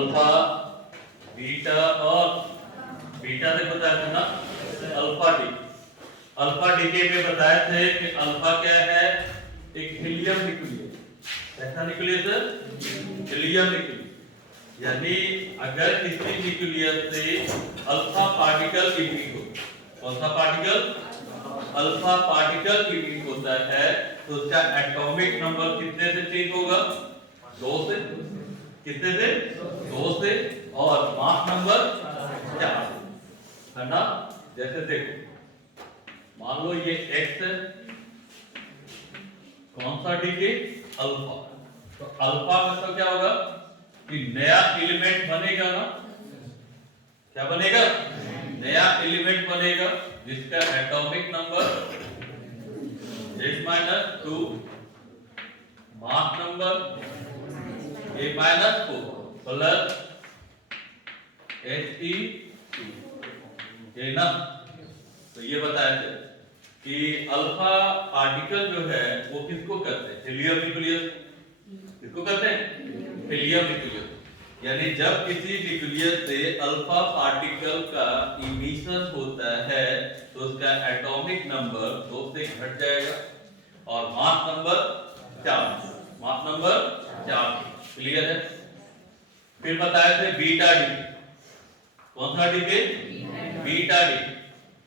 Alpha beta और beta से बताया था ना अल्फा डी। अल्फा डीके में बताए थे कि अल्फा क्या है, एक हीलियम न्यूक्लियस। कैसा न्यूक्लियस है? Helium nucleus. यानी अगर किसी न्यूक्लियस से अल्फा पार्टिकल इमिट हो, कौन सा पार्टिकल? अल्फा पार्टिकल इमिट होता है तो उसका एटॉमिक नंबर कितने से चेंज होगा? 2 से। कितने से? 2 से। और मास नंबर 4 है ना। जैसे देखो, मान लो ये x है, कौन सा डीके? अल्फा। तो अल्फा मतलब क्या होगा कि नया एलिमेंट बनेगा ना। क्या बनेगा? नया एलिमेंट बनेगा जिसका atomic number H-2, mass number A-4 plus He ना। तो ये बताया थे कि अल्फा पार्टिकल जो है वो किसको कहते हैं? Helium nucleus. किसको कहते हैं? Helium nucleus. यानी जब किसी न्यूक्लियस से अल्फा पार्टिकल का इमिशन होता है तो उसका एटॉमिक नंबर 2 से घट जाएगा और mass number 4। Mass number 4। Clear है? फिर बताए थे बीटा डी। कौन सा डी के? Beta D.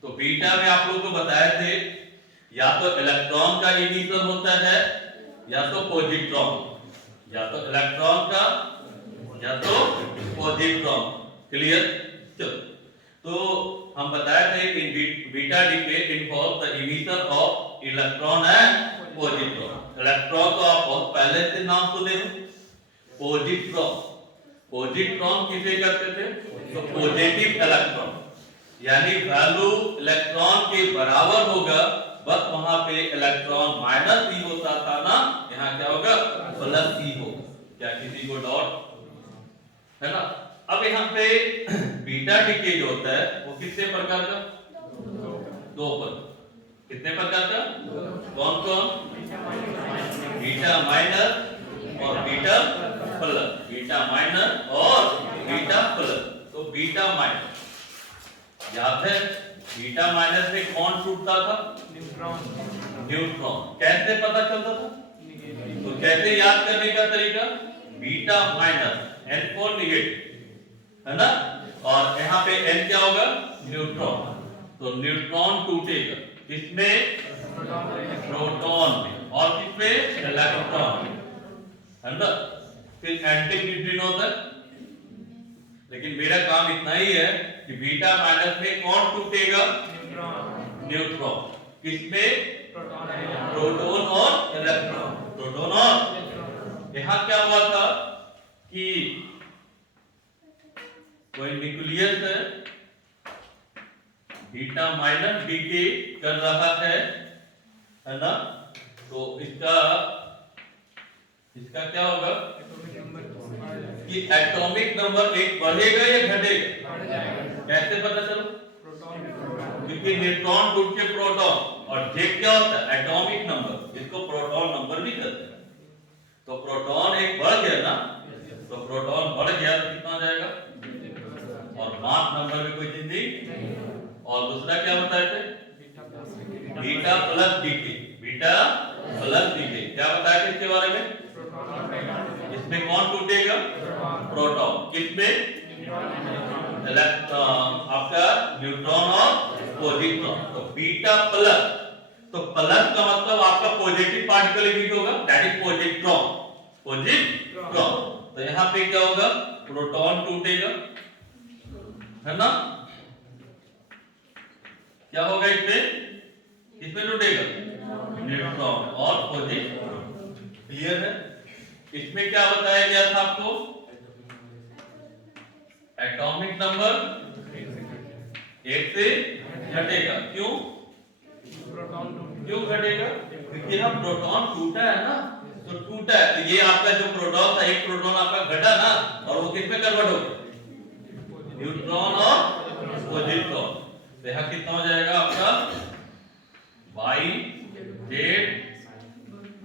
तो बीटा में आप लोगों को बताए थे या तो इलेक्ट्रॉन का इमिशन होता है या तो पॉजिट्रॉन, या तो इलेक्ट्रॉन का या तो पॉजिट्रॉन। क्लियर? चलो, तो हम बताए थे कि बीटा डी के involve the emission of electron and positron. Electron तो आप बहुत पहले से नाम सुने हो, पॉजिट्रॉन। पॉजिट्रॉन किसे कहते थे? तो पॉजिटिव इलेक्ट्रॉन, यानी वैल्यू इलेक्ट्रॉन के बराबर होगा, बस वहां पे इलेक्ट्रॉन माइनस ई होता था ना, यहाँ क्या होगा? प्लस ई होगा। क्या किसी को डाउट है ना? अब यहाँ पे बीटा डीके जो होता है वो कितने प्रकार का? 2 प्रकार। कितने प्रकार का? कौन कौन? बीटा माइनर और बीटा प्लस। बीटा माइनर और बीटा प्लस। तो बीटा माइनर याद है, बीटा माइनस में कौन छूटता था? न्यूट्रॉन। न्यूट्रॉन। कैसे पता चलता था? तो कैसे याद करने का तरीका? बीटा माइनस n को निगेटिव है ना, और यहाँ पे n क्या होगा? न्यूट्रॉन। तो न्यूट्रॉन टूटेगा किसमें? प्रोटॉन में। और किसमें? इलेक्ट्रॉन है ना। फिर एंटी न्यूट्रिनो तक। लेकिन मेरा काम इतना ही है कि बीटा माइनस में कौन टूटेगा? न्यूट्रॉन। किसमें? प्रोटॉन और इलेक्ट्रॉन। प्रोटॉन और यहाँ क्या हुआ था कि कोई न्यूक्लियस है, बीटा माइनस डीके कर रहा है ना। तो इसका क्या होगा कि एटॉमिक नंबर एक बढ़ेगा या घटेगा? कैसे पता चलो? क्योंकि न्यूट्रॉन टूट के प्रोटॉन, और जे क्या होता है? एटॉमिक नंबर, जिसको प्रोटॉन नंबर भी कहते हैं। तो प्रोटॉन एक बढ़ गया ना, तो प्रोटॉन बढ़ गया तो कितना जाएगा? और मास नंबर में कोई चेंज नहीं। और दूसरा क्या बताए थे? Beta plus decay. Beta plus decay क्या बताए थे इसके बारे में? इसमें कौन टूटेगा? प्रोटॉन। किसमें? इलेक्ट्रॉन, आपका न्यूट्रॉन और पॉजिट्रॉन। तो बीटा प्लस, तो प्लस का मतलब आपका पॉजिटिव पार्टिकल इमिट होगा, दैट इज पॉजिट्रॉन। पॉजिट्रॉन। तो यहाँ पे क्या होगा? प्रोटॉन टूटेगा है ना। क्या होगा इसमें? किसमें टूटेगा? न्यूट्रॉन और पॉजिट्रॉन। क्लियर है? इसमें क्या बताया गया था आपको? एटॉमिक नंबर 1 से घटेगा। क्यों? क्यों घटेगा? क्योंकि हम प्रोटॉन टूटा है ना, तो टूटा है तो ये आपका जो प्रोटॉन था, एक प्रोटॉन आपका घटा ना, और वो किसमें कन्वर्ट हो गया? न्यूट्रॉन और पॉजिट्रॉन। तो यहाँ कितना हो जाएगा आपका? y z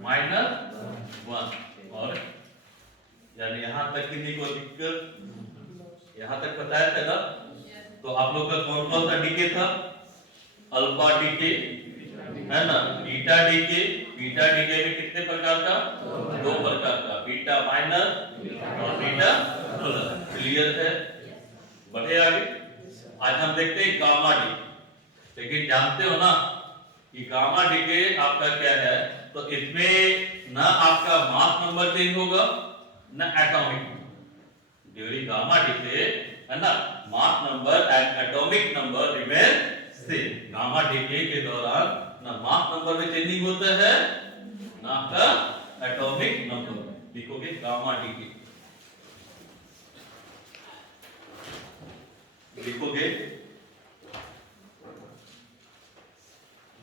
-1। और यानी यहाँ तक किसी को दिक्कत लिखा अल्फा डीके, है ना, बीटा डीके। बीटा डीके में कितने प्रकार का? दो प्रकार का, बीटा माइनर और बीटा प्लस। क्लियर है? बढ़े आगे। आज हम देखते हैं गामा डीके। लेकिन जानते हो ना कि गामा डीके आपका क्या है? तो इसमें ना आपका मास नंबर चेंज होगा ना एटॉमिक। ड्यूरिंग गामा डीके, है ना, mass number and atomic number remain same. Gamma decay के दौरान ना मास नंबर में चेंजिंग होता है ना आपका एटॉमिक नंबर। लिखोगे गामा डीके, लिखोगे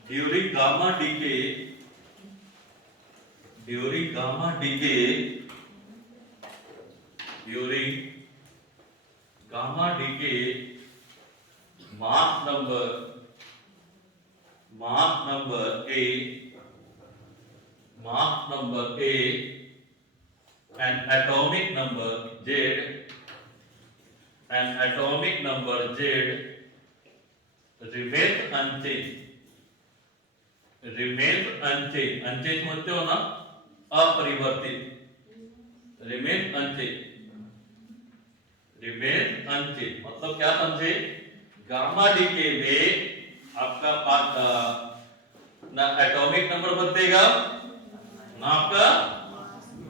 during gamma decay, during gamma decay, during gamma decay mass number A, mass number A and atomic number Z, and atomic number Z remains unchanged, remains unchanged। unchanged समझते हो ना? अपरिवर्तित। remains unchanged, remains unchanged मतलब क्या समझे? Gamma DK में आपका ना एटॉमिक नंबर बदलेगा ना आपका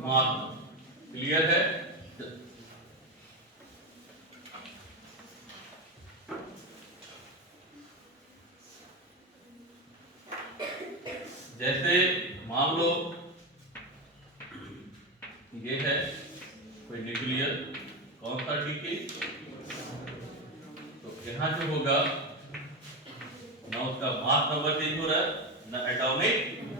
मास। क्लियर है? जैसे मान लो ये है कोई न्यूक्लियर, कौन सा डीके, तो यहां जो होगा ना उसका मास नंबर चेंज हो रहा है ना एटॉमिक नंबर।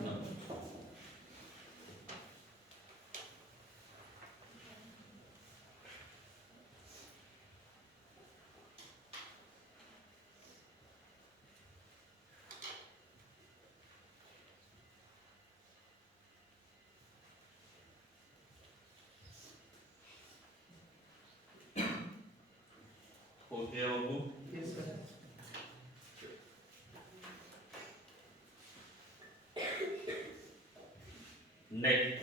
हो गया बाबू? नेक्स्ट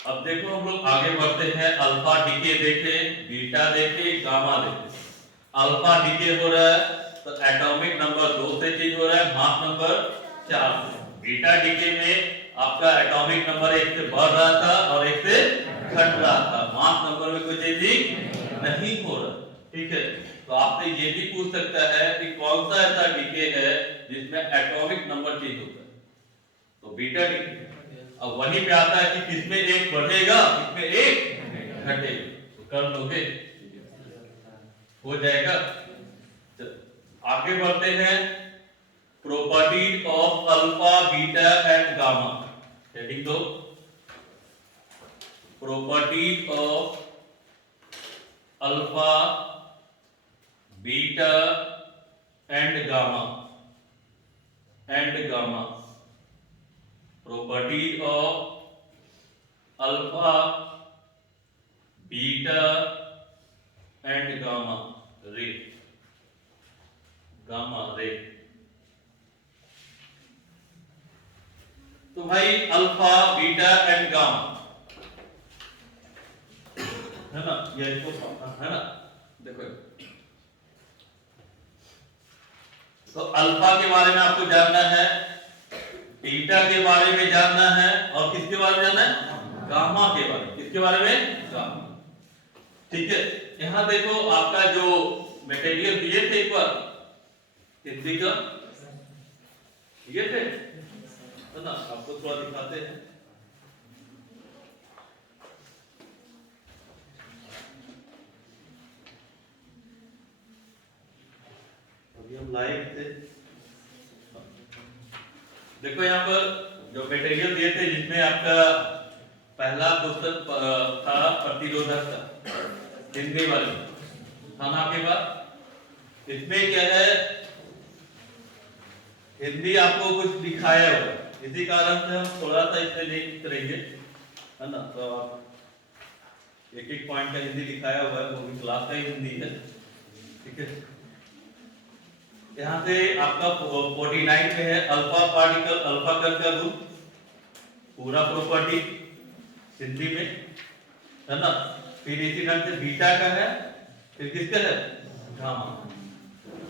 अब देखो हम लोग आगे बढ़ते हैं। अल्फा डीके देखे, बीटा देखे, गामा देखे। अल्फा डीके हो रहा है तो एटॉमिक नंबर 2 से चेंज हो रहा है मास नंबर 4 से। बीटा डीके में आपका एटॉमिक नंबर 1 से बढ़ रहा था और 1 से घट रहा था, मास नंबर में कोई चेंजिंग नहीं हो रहा। ठीक है, तो आपसे ये भी पूछ सकता है कि कौन सा ऐसा डीके है जिसमें एटॉमिक नंबर चेंज होता है? तो बीटा डीके। अब वहीं पे आता है कि किसमें एक बढ़ेगा किसमें एक घटेगा, तो कर लोगे, हो जाएगा। आगे बढ़ते हैं। Properties of alpha beta and gamma, heading दो। Properties of alpha beta and gamma, and gamma. Properties of alpha beta and gamma ray, gamma ray. तो भाई अल्फा बीटा एंड गामा, है ना, ये इसको है ना, देखो तो अल्फा के बारे में आपको जानना है, बीटा के बारे में जानना है और किसके बारे में जानना है? गामा के बारे में। किसके बारे में? गामा। ठीक है, यहां देखो आपका जो मटेरियल दिए थे एक बार हिंदी का, दिए थे, है ना, आपको थोड़ा दिखाते हैं। अभी हम लाइव थे, देखो यहाँ पर जो मटेरियल दिए थे जिसमें आपका पहला पुस्तक था प्रतिरोधक का, हिंदी वाले था ना आपके पास। इसमें क्या है, हिंदी आपको कुछ दिखाया होगा, इसी कारण से हम थोड़ा सा इसमें नहीं करेंगे, है ना। तो आप एक एक पॉइंट का हिंदी दिखाया हुआ है, वो भी क्लास का ही हिंदी है। ठीक है, यहाँ से आपका 49 में है अल्फा पार्टिकल, अल्फा कण का गुण, पूरा प्रॉपर्टी हिंदी में, है ना। फिर इसी ढंग से बीटा का है, फिर किसका है, गामा।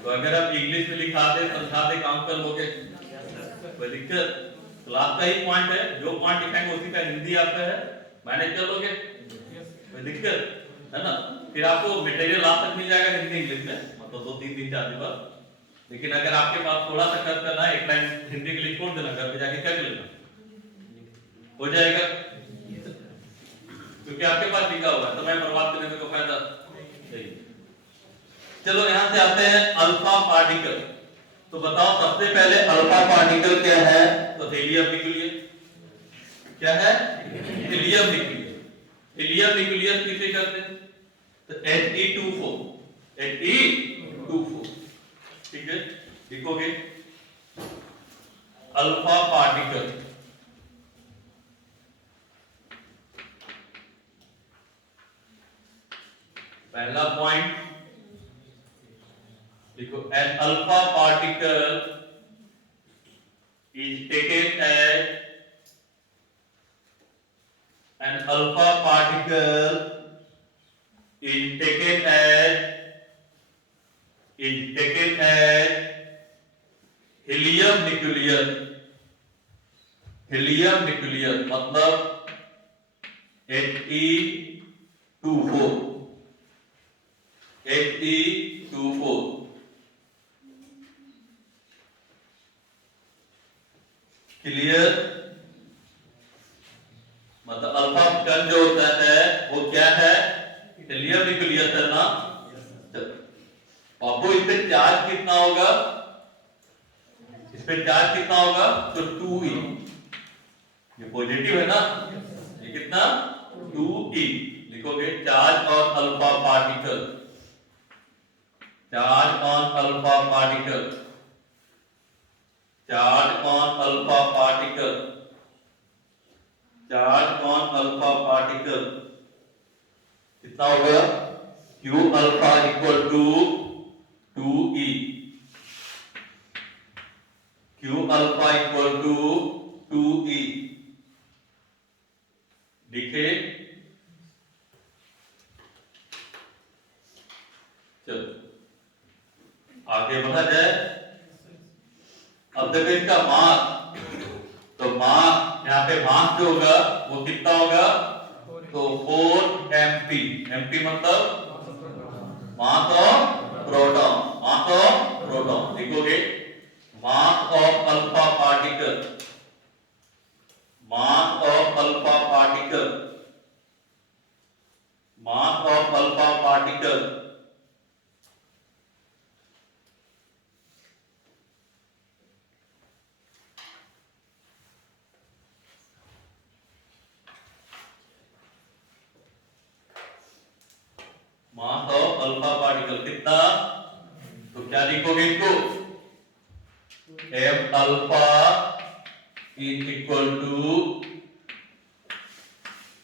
तो अगर आप इंग्लिश में लिखा दे समझा दे काम कर लोगे, कोई दिक्कत? क्लास का ही पॉइंट है, जो पॉइंट लिखाएंगे उसी का हिंदी आपका है, मैनेज कर लोगे, कोई दिक्कत है ना। फिर आपको मटेरियल आज तक मिल जाएगा हिंदी इंग्लिश में, मतलब 2-3 दिन 4 दिन बाद। लेकिन अगर आपके पास थोड़ा सा कर करना है, एक लाइन हिंदी के लिए छोड़ देना, घर पे जाके कर लेना, हो जाएगा, क्योंकि आपके पास लिखा हुआ है, समय बर्बाद करने में कोई फायदा नहीं। चलो यहां से आते हैं अल्फा पार्टिकल। तो बताओ सबसे पहले अल्फा पार्टिकल क्या है, तो हीलियम न्यूक्लियस। क्या है, हीलियम न्यूक्लियस। हीलियम न्यूक्लियस किसे कहते हैं, तो He24, He24, ठीक है। लिखोगे अल्फा पार्टिकल, पहला पॉइंट लिखो, an alpha particle is taken as, an alpha particle is taken as helium nucleus। helium nucleus मतलब He24, He24, क्लियर। मतलब अल्फा कण जो होता है वो क्या है, हीलियम न्यूक्लियस है ना। आपको इस पे चार्ज कितना होगा, इस पे चार्ज कितना होगा, तो 2e, ये पॉजिटिव है ना, ये कितना 2e। लिखोगे charge on alpha particle, charge on alpha particle, charge on alpha particle, charge on alpha particle कितना हो गया, Q alpha equal to 2e, Q alpha equal to 2e, लिखे। चलो आगे बढ़ा जाए। अब देखो इसका मास, तो मास यहाँ पे मास जो होगा वो कितना होगा, तो 4 mp, mp मतलब mass of proton, mass of proton. लिखोगे mass of alpha particle, mass of alpha particle, mass of alpha particle mass of alpha particle कितना, तो क्या लिखोगे इसको, m alpha is equal to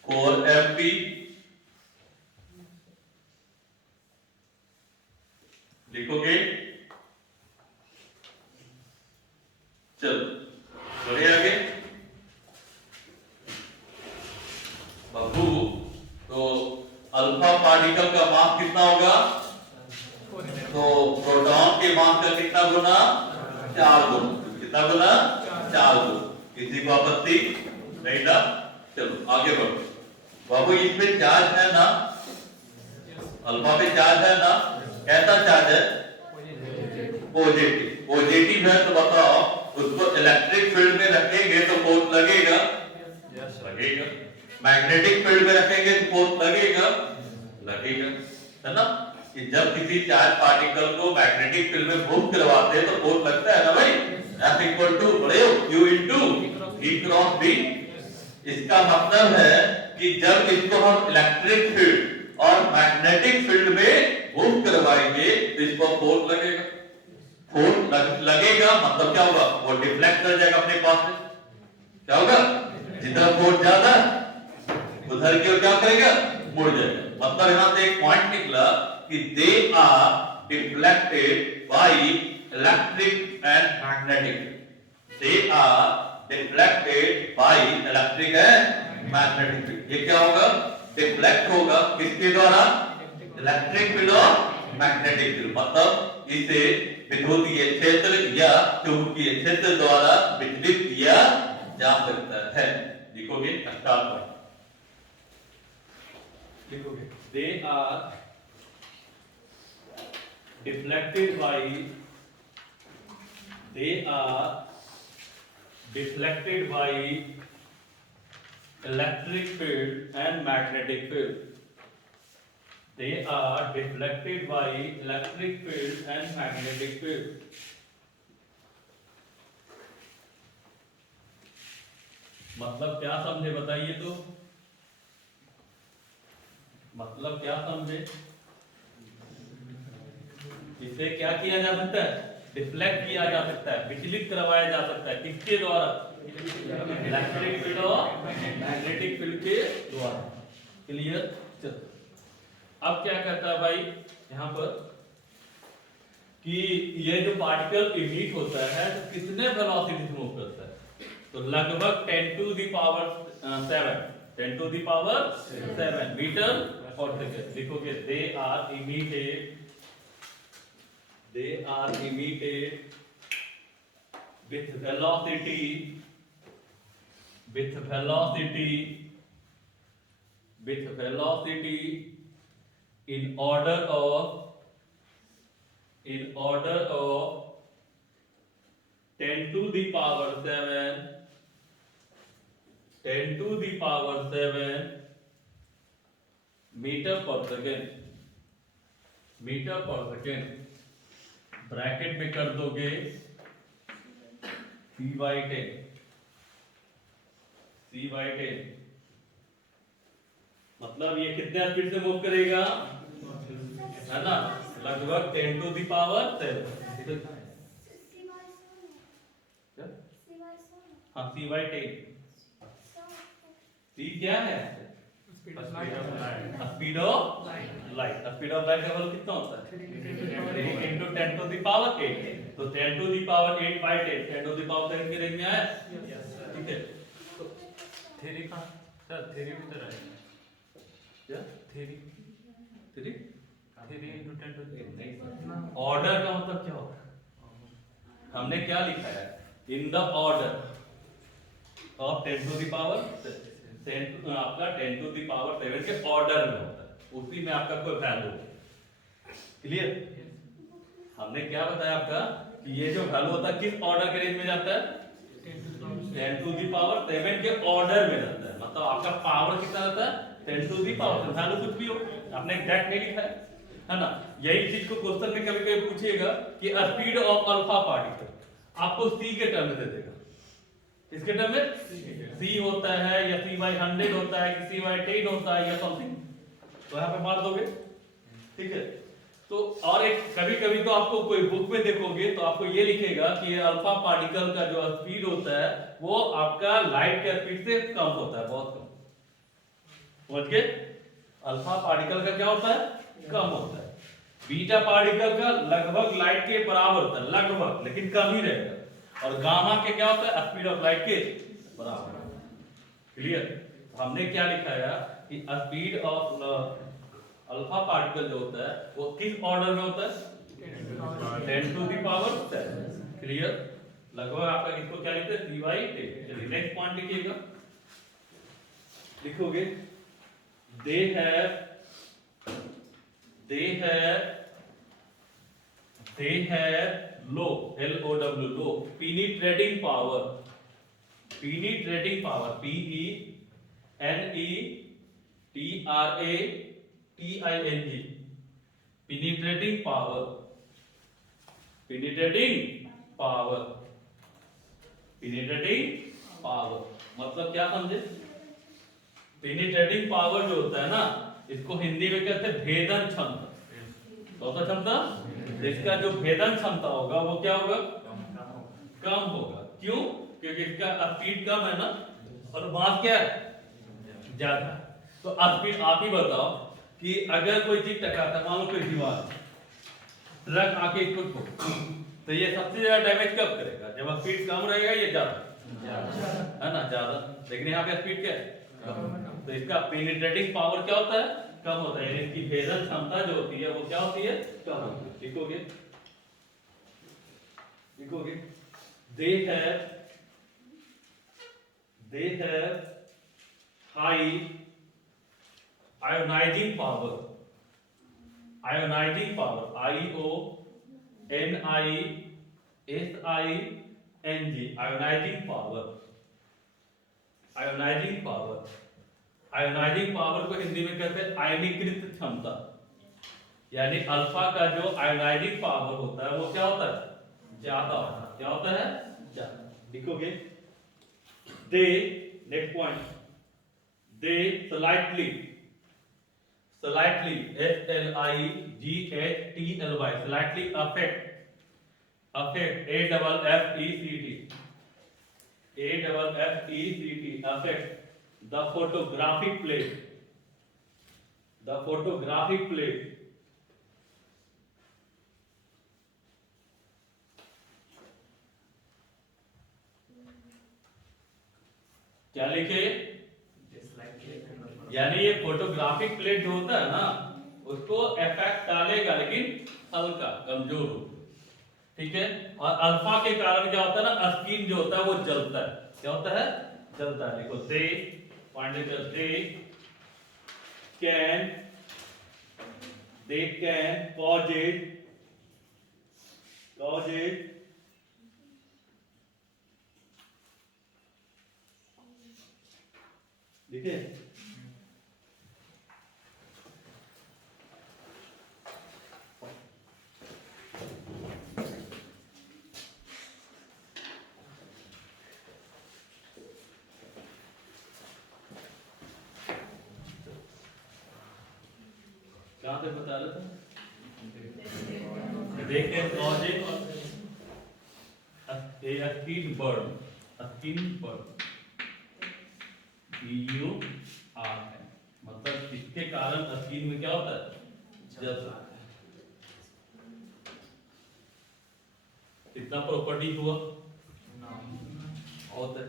4 mp, लिखोगे। चलो बढ़े आगे बाबू। तो अल्फा पार्टिकल का मास कितना होगा, तो प्रोटॉन के मास का कितना गुना, 4 गुना, कितना गुना, 4 गुना। किसी को आपत्ति नहीं ना। चलो आगे बढ़ो बाबू। इसमें चार्ज है ना, अल्फा पे चार्ज है ना, कैसा चार्ज है, पॉजिटिव, पॉजिटिव है। तो बताओ उसको इलेक्ट्रिक फील्ड में रखेंगे तो फोर्स लगेगा, लगेगा। मैग्नेटिक फील्ड में रखेंगे तो फोर्स लगेगा, लगेगा, है ना। कि जब किसी चार्ज पार्टिकल को मैग्नेटिक फील्ड में मूव करवाते हैं तो फोर्स लगता है ना भाई, F इक्वल टू बड़े Q into E cross B। इसका मतलब है कि जब इसको हम इलेक्ट्रिक फील्ड और मैग्नेटिक फील्ड में मूव करवाएंगे तो इसको फोर्स लगेगा, फोर्स लगेगा मतलब क्या होगा, वो डिफ्लेक्ट कर जाएगा अपने पास से। क्या होगा, जितना फोर्स ज्यादा उधर की ओर क्या करेगा, मुड़ जाएगा। मतलब यहां से एक पॉइंट निकला कि they are deflected by electric and magnetic. They are deflected by electric and magnetic field. ये क्या होगा? डिफ्लेक्ट होगा किसके द्वारा? इलेक्ट्रिक फील्ड और मैग्नेटिक फील्ड। मतलब इसे विद्युतीय क्षेत्र या चुंबकीय क्षेत्र द्वारा विचलित किया जा सकता है। लिखोगे स्टार्ट पर, लिखोगे they are deflected by, they are deflected by electric field and magnetic field. They are deflected by electric field and magnetic field. मतलब क्या समझे बताइए तो, मतलब क्या समझे? इसे क्या किया जा सकता है? डिफ्लेक्ट किया जा सकता है, विचलित करवाया जा सकता है। किसके द्वारा? इलेक्ट्रिक फील्ड और मैग्नेटिक फील्ड के द्वारा। क्लियर? चलो अब क्या कहता है भाई यहाँ पर कि ये जो पार्टिकल इमिट होता है तो कितने वेलोसिटी से मूव करता है? तो लगभग 10 to the power 7, 10 to the power 7 metre पर सेकंड। लिखोगे they are emitted, they are emitted with velocity, with velocity, with velocity in order of 10 to the power 7, 10 to the power 7 metre पर second, metre पर second. Bracket में कर दोगे C/10, C/10। मतलब ये कितने स्पीड से मूव करेगा, है ना? लगभग 10 to the power 7। हाँ C/10। C क्या है? Speed of light. Speed of light का वैल्यू कितना होता है? 3 into 10 to the power 8। तो 10 to the power 8 by 10, 10 to the power 10 की रेंज में आया? ठीक है। तो थ्योरी का सर, थ्योरी भी तो रहेगा क्या? थ्योरी into 10 to the 8 नहीं। ऑर्डर का मतलब क्या होता है? हमने क्या लिखा है? In the order of 10 to the power 10 आपका 10 to the power 7 के ऑर्डर में होता है, उसी में आपका कोई वैल्यू। क्लियर? हमने क्या बताया आपका कि ये जो वैल्यू होता है किस ऑर्डर के रेंज में जाता है? 10 to the power 7 के ऑर्डर में जाता है। मतलब आपका पावर कितना रहता है? 10 to the power। वैल्यू कुछ भी हो, आपने एग्जैक्ट नहीं लिखा है ना? यही चीज को क्वेश्चन में कभी कभी पूछेगा कि स्पीड ऑफ अल्फा पार्टिकल, आपको सी के टर्म में दे देगा। किसके टर्म में? सी होता है या C/100 होता है कि C/10 होता है या समथिंग, तो यहाँ पे मार दोगे। ठीक है। तो और एक कभी कभी तो आपको कोई बुक में देखोगे तो आपको ये लिखेगा कि अल्फा पार्टिकल का जो स्पीड होता है वो आपका लाइट के स्पीड से कम होता है, बहुत कम। समझ गए? अल्फा पार्टिकल का क्या होता है? कम होता है। बीटा पार्टिकल का लगभग लाइट के बराबर होता है, लगभग, लेकिन कम ही रहेगा। और गामा के क्या होता है? स्पीड ऑफ लाइट के बराबर। क्लियर? हमने क्या लिखा है कि स्पीड ऑफ अल्फा पार्टिकल जो होता है वो किस ऑर्डर में होता है? 10 to the power 7। क्लियर? लगभग आपका इसको क्या लिखते हैं? C/10। चलिए नेक्स्ट पॉइंट लिखिएगा। लिखोगे दे have low, LOW, low penetrating power, penetrating power, PENETRATING, penetrating power, penetrating power, penetrating power। मतलब क्या समझे? पेनिट्रेटिंग पावर जो होता है ना, इसको हिंदी में कहते हैं भेदन क्षमता। कौन सा क्षमता? इसका जो भेदन क्षमता होगा वो क्या होगा? कम होगा। क्यों? क्योंकि इसका स्पीड कम है ना और मास क्या है? ज्यादा। तो स्पीड आप ही बताओ कि अगर कोई चीज टकराता है, मान लो कोई दीवार, ट्रक आके इसको तो ये सबसे ज्यादा डैमेज कब करेगा? जब स्पीड कम रहेगा या ज्यादा, है ना, ज्यादा। लेकिन यहाँ पे स्पीड क्या है? कम। तो इसका पेनिट्रेटिंग पावर क्या होता है? कम होता है, यानी इसकी भेदन क्षमता जो होती है वो क्या होती है? कम होती है। लिखोगे लिखोगे they have high ionizing power, ionizing power, IONISING, ionizing power, ionizing power, ionising power को हिंदी में कहते हैं आयनीकृत क्षमता। यानी अल्फा का जो आयोनाइजिंग पावर होता है वो क्या होता है? ज्यादा होता है। क्या होता है? ज्यादा। लिखोगे they, next point, they slightly, slightly SLIGHTLY, slightly affect, affect AFFECT affect the photographic plate, the photographic plate, क्या लिखे? यानी ये फोटोग्राफिक प्लेट जो होता है ना उसको इफेक्ट डालेगा, लेकिन हल्का, कमजोर हो, ठीक है। और अल्फा के कारण क्या होता है ना, स्किन जो होता है वो जलता है। क्या होता है? जलता है। देखो दे पॉइंट लेकर, they can cause it लिखे कहां तक बता रहे थे? देखें cause a skin burn, BURN, मतलब इसके कारण स्किन में क्या होता है? जलता है। कितना प्रॉपर्टी हुआ? होता है।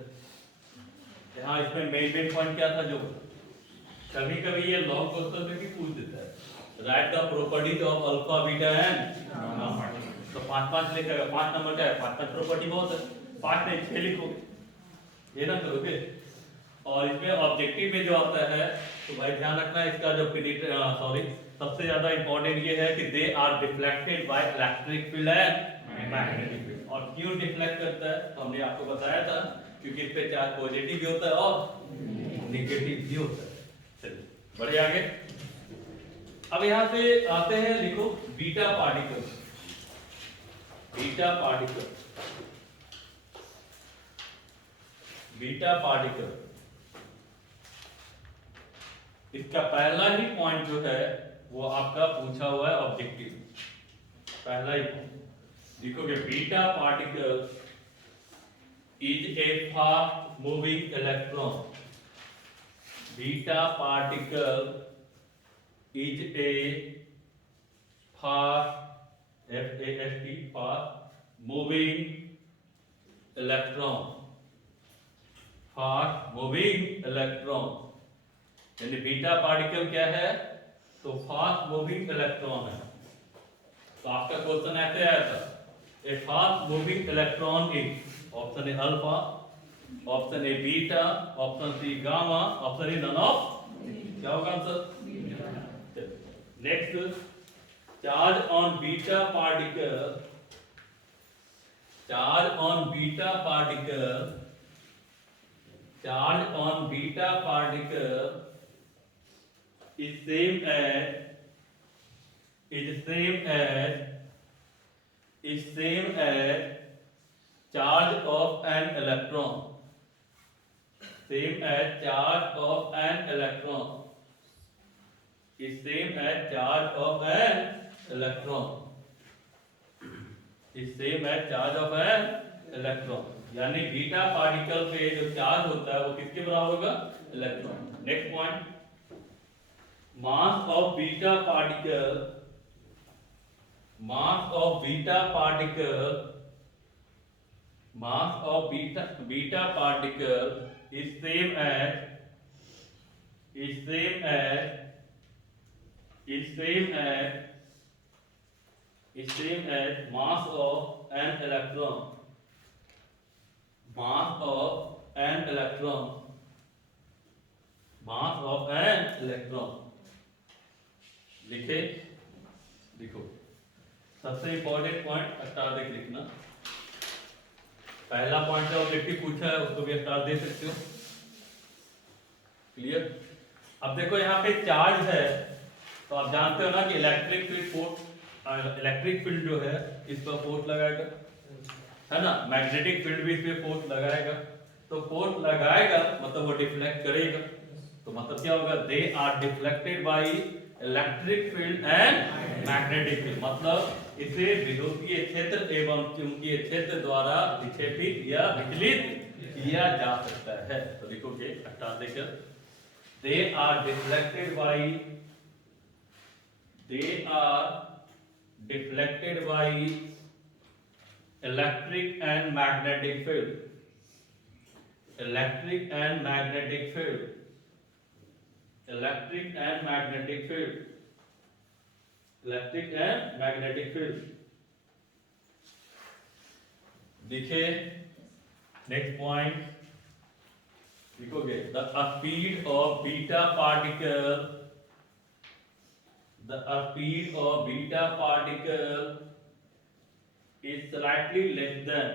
यहाँ इसमें मेन पॉइंट क्या था? जो कभी कभी ये लॉन्ग क्वेश्चन में भी पूछ देता है, right the properties of alpha beta and gamma. तो 5 लिखेगा, 5 नंबर का है, 5 प्रॉपर्टी बहुत है, 5 नहीं 6 लिखोगे, ये ना करोगे। और इसमें ऑब्जेक्टिव में जो आता है तो भाई ध्यान रखना इसका जो सबसे ज्यादा इंपॉर्टेंट ये है कि they are deflected by electric field and magnetic field. और क्यों डिफ्लेक्ट करता है तो हमने आपको बताया था, क्योंकि इस पे चार्ज पॉजिटिव भी होता है और नेगेटिव भी होता है। चलिए बढ़े आगे। अब यहां से आते हैं, लिखो beta particle, beta particle, beta particle. इसका पहला ही पॉइंट जो है वो आपका पूछा हुआ है ऑब्जेक्टिव, पहला ही पॉइंट लिखोगे, beta particle is a fast moving electron, beta particle is a fast moving electron, fast moving electron। यानी बीटा पार्टिकल क्या है? तो फास्ट मूविंग इलेक्ट्रॉन है। तो आपका क्वेश्चन ऐसे आया था, a fast moving electron is, option A alpha, option A beta, option C gamma, option A none of. क्या होगा answer? Next, charge on beta particle, charge on beta particle, charge on beta particle is same as charge of an electron, same as charge of an electron, is same as charge of an electron, is same as charge of an electron। यानी beta particle पे जो charge होता है वो किसके बराबर होगा? Electron. Next point, mass of beta particle mass of beta particle, mass of beta particle is same as is same as is same as is same as mass of an electron, mass of an electron, mass of an electron. लिखे, लिखो। सबसे important point star देख लिखना। पहला point जो objective पूछा है उसको भी स्टार दे सकते हो। क्लियर? अब देखो यहाँ पे चार्ज है, तो आप जानते हो ना कि electric field force, electric field जो है इस पर फोर्स लगाएगा, है ना। मैग्नेटिक फील्ड भी इस पे फोर्स लगाएगा। तो फोर्स लगाएगा मतलब वो डिफ्लेक्ट करेगा। तो मतलब क्या होगा? They are deflected by electric field and magnetic field. मतलब इसे विद्युतीय क्षेत्र एवं चुंबकीय क्षेत्र द्वारा विक्षेपित या विचलित किया जा सकता है। तो लिखोगे हटा देकर, they are deflected by, they are deflected by electric and magnetic field, electric and magnetic field, electric and magnetic field, electric and magnetic field। देखिए नेक्स्ट पॉइंट लिखोगे, the speed of beta particle, the speed of beta particle is slightly less than,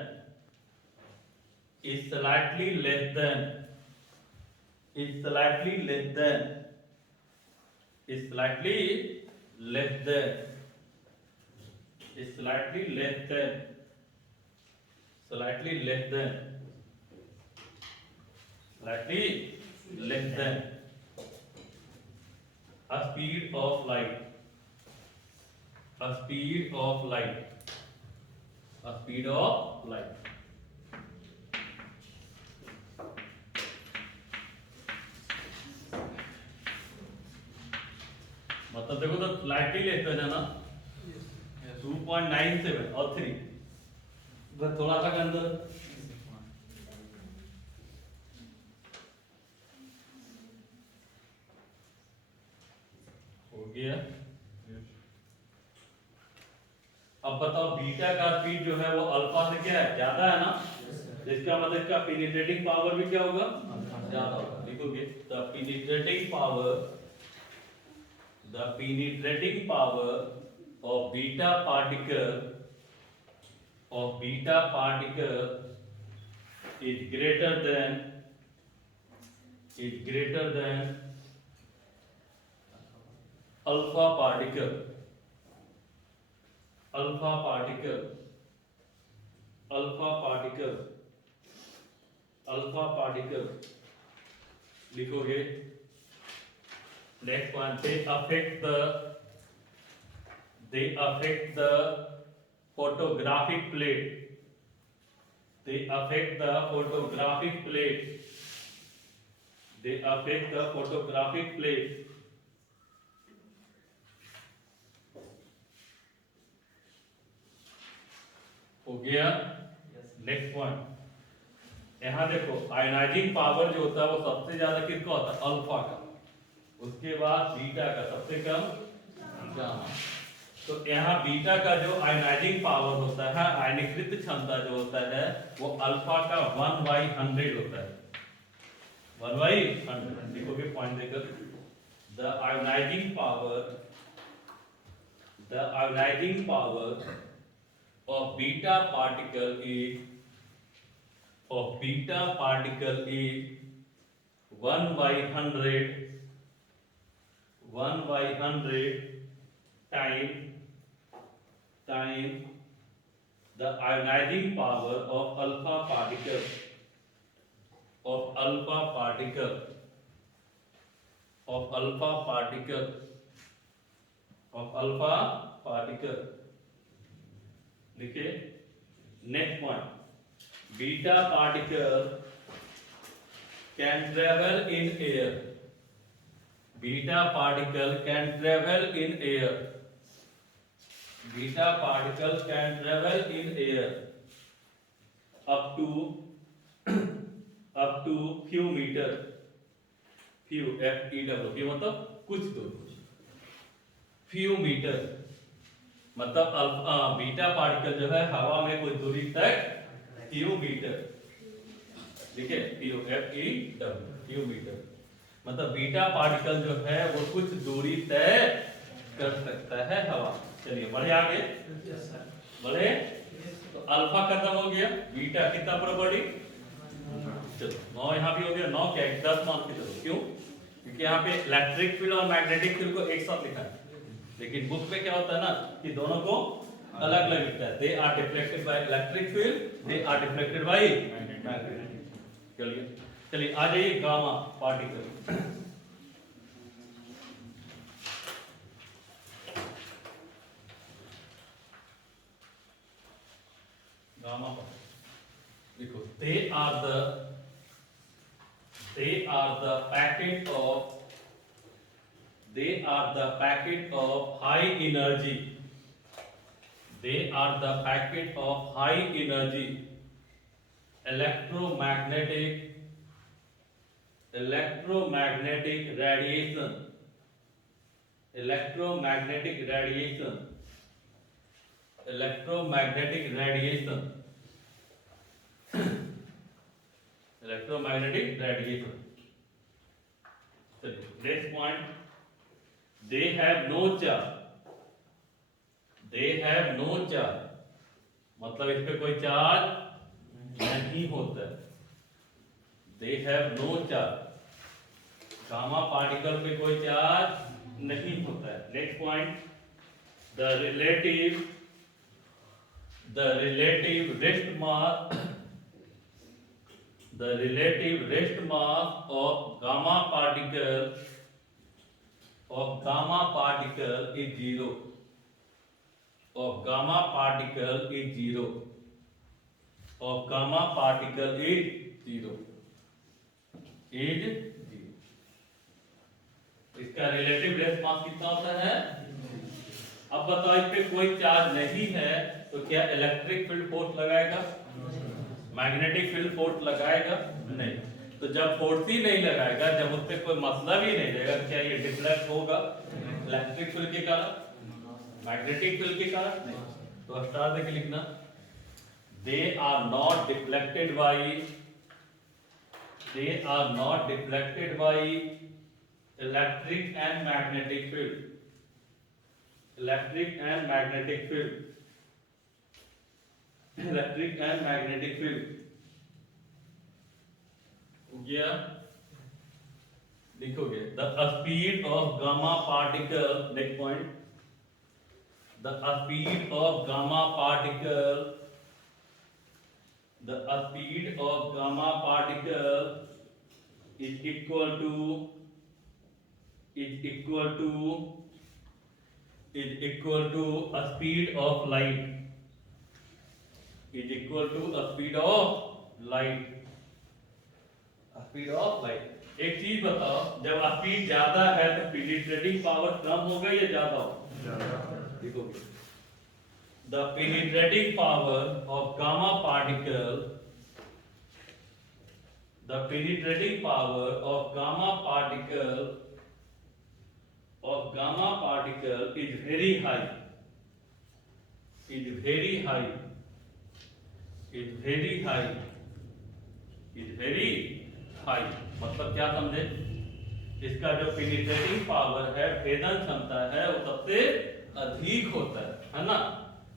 is slightly less than, is slightly less than, is slightly less than, is slightly less than, slightly less than, slightly less than a speed of light, a speed of light, a speed of light। मतलब देखो तो slightly less है ना, 2.97 और 3 बस थोड़ा सा अंदर हो गया। अब बताओ बीटा का स्पीड जो है वो अल्फा से क्या है, ज्यादा है ना। इसका मतलब इसका पेनिट्रेटिंग पावर भी क्या होगा, ज्यादा होगा। लिखोगे the penetrating power, the penetrating power of beta particle, of beta particle is greater than, is greater than alpha particle, alpha particle, alpha particle, alpha particle। लिखोगे next one, they affect the photographic plate, they affect the photographic plate, they affect the photographic plate। हो गया। Next point, यहां देखो ionising power जो होता है वो सबसे ज्यादा किसका होता है, अल्फा का, उसके बाद बीटा का सबसे कम गामा। तो यहाँ बीटा का जो आयनाइजिंग पावर होता है, आयनीकृत क्षमता जो होता है वो अल्फा का 1/100 होता है, 1/100। लिखोगे पॉइंट देकर, the ionising power, the ionizing power of beta particle is, of beta particle is 1/100, 1/100 time the ionizing power of alpha particle, of alpha particle, of alpha particle, of alpha particle। लिखिए next point, beta particle can travel in air, beta particle can travel in air, beta particle can travel in air up to few metre, few FEW, few मतलब कुछ दूर, few metre मतलब beta particle जो है हवा में कुछ दूरी तक फ्यू मीटर, ठीक है, फ्यू FEW, फ्यू मीटर मतलब बीटा पार्टिकल जो है वो कुछ दूरी तय कर सकता है हवा। चलिए बढ़े आगे, बढ़े तो अल्फा खत्म हो गया, बीटा कितना प्रॉपर्टी, चलो 9 यहाँ भी हो गया, 9 क्या 10 मान के चलो, क्यों, क्योंकि यहाँ पे इलेक्ट्रिक फील्ड और मैग्नेटिक फील्ड को एक साथ लिखा है, लेकिन बुक में क्या होता है ना कि दोनों को अलग अलग लिखता है, they are deflected by electric field, they are deflected by magnetic. चलिए चलिए आ जाइए गामा पार्टिकल। गामा पार्टिकल देखो, they are the packet of high energy, they are the packet of high energy electromagnetic radiation, electromagnetic radiation electromagnetic radiation next point, they have no charge मतलब इस पे कोई charge नहीं होता है, they have no charge, gamma particle पे कोई charge नहीं होता है। Next point, the relative rest mass of gamma particle is zero, इसका रिलेटिव रेस्ट मास कितना होता है। अब बताओ इस पे कोई चार्ज नहीं है तो क्या इलेक्ट्रिक फील्ड फोर्स लगाएगा, मैग्नेटिक फील्ड फोर्स लगाएगा नहीं, तो जब फोर्स ही नहीं लगाएगा, जब उस पे कोई मतलब ही नहीं रहेगा, क्या ये डिफ्लेक्ट होगा इलेक्ट्रिक फील्ड के कारण, मैग्नेटिक फील्ड के कारण नहीं। तो स्टार देके लिखना, they are not deflected by electric and magnetic field, electric and magnetic field हो गया, लिखोगे the speed of gamma particle, next point, the speed of gamma particle is equal to a speed of light, एक चीज बताओ, जब speed ज्यादा है तो पेनिट्रेटिंग पावर कम होगा या ज्यादा होगा, देखोगे the penetrating power of gamma particle is very high, मतलब क्या समझे, इसका जो पेनिट्रेटिंग पावर है, भेदन क्षमता है, वो सबसे अधिक होता है ना।